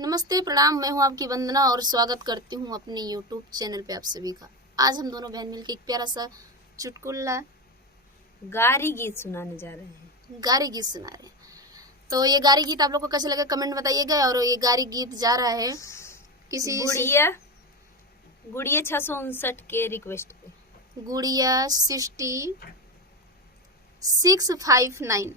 नमस्ते, प्रणाम। मैं हूं आपकी वंदना और स्वागत करती हूं अपने YouTube चैनल पे आप सभी का। आज हम दोनों बहन मिलकर एक प्यारा सा चुटकुला गारी गीत सुनाने जा रहे हैं। गारी गीत सुना रहे हैं। तो ये गारी गीत आप लोग को कैसे लगा कमेंट बताइएगा। और ये गारी गीत जा रहा है किसी गुड़िया 659 के रिक्वेस्ट पे। गुड़िया 659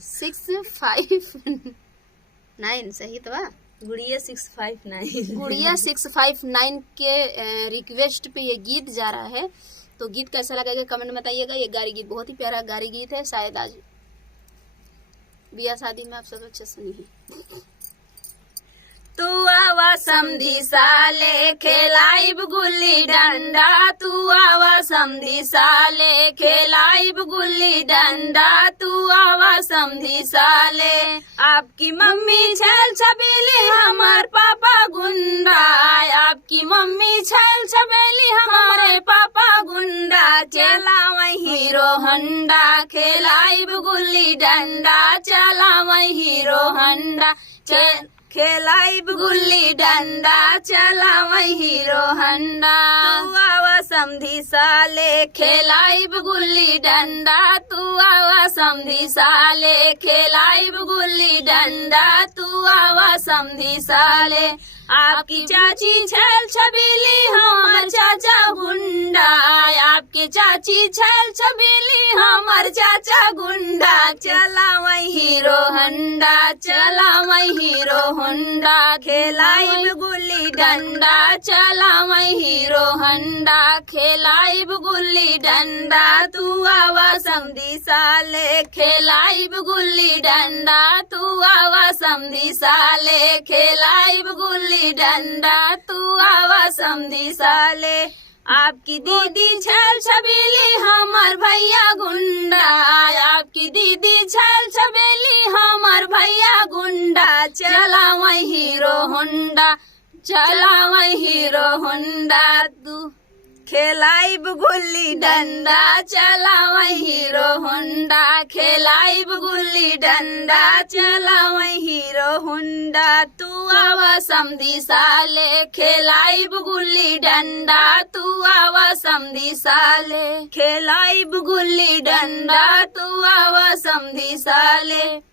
659 सही तो बा। गुड़िया 659 गुड़िया 659 के रिक्वेस्ट पे ये गीत जा रहा है। तो गीत कैसा लगेगा कमेंट में बताइएगा। ये गारी गीत बहुत ही प्यारा गारी गीत है। शायद आज बियाह शादी में आप सब अच्छे सुनिए। तू आवा समधी साले खेलाइब गुल्ली डंडा, तू आवा समधी साले खेलाइब गुल्ली डंडा, तू आवा समधी साले। आपकी मम्मी छल छबीली हमार पापा गुंडा, आपकी मम्मी छल छबीली हमारे पापा गुंडा। चला वही हीरो हंडा खेलाइब गुल्ली डंडा, चला वही हीरो हंडा खेलाइब गुल्ली डंडा, चला वही हीरो हंडा। तू आवा समधी साले खेलाइब गुल्ली डंडा, तू आवा समधी साले खेलाइब गुल्ली डंडा, तू आवा समधी साले। आपकी चाची छल छबीली हमर चाचा गुंडा, आपकी चाची छल छबीली हमर चाचा गुंडा। चला वही हीरो हंडा, चला वही हीरो हंडा खेलाइब गुल्ली डंडा, चला वही हीरो हंडा खेलाइब गुल्ली डंडा। तू आवा समधी साले खेलाइब गुल्ली डंडा, तू आवा समधी साले खेलाइब गुल्ली डंडा, तू आवा समधी साले। आपकी दीदी छल छबीली हमर भैया गुंडा, आपकी दीदी छल छबीली हमर भैया गुंडा। चला वही हीरो होंडा, चला वही हीरो होंडा, तू खेलाइब गुल्ली डंडा, चला वही हीरो होंडा खेलाइब गुल्ली डंडा, चला वही हीरो होंडा। तू आवा समधी साले खेलाइब गुल्ली डंडा, तू आवा समधी साले खेलाइब गुल्ली डंडा, तू आवा समधी साले।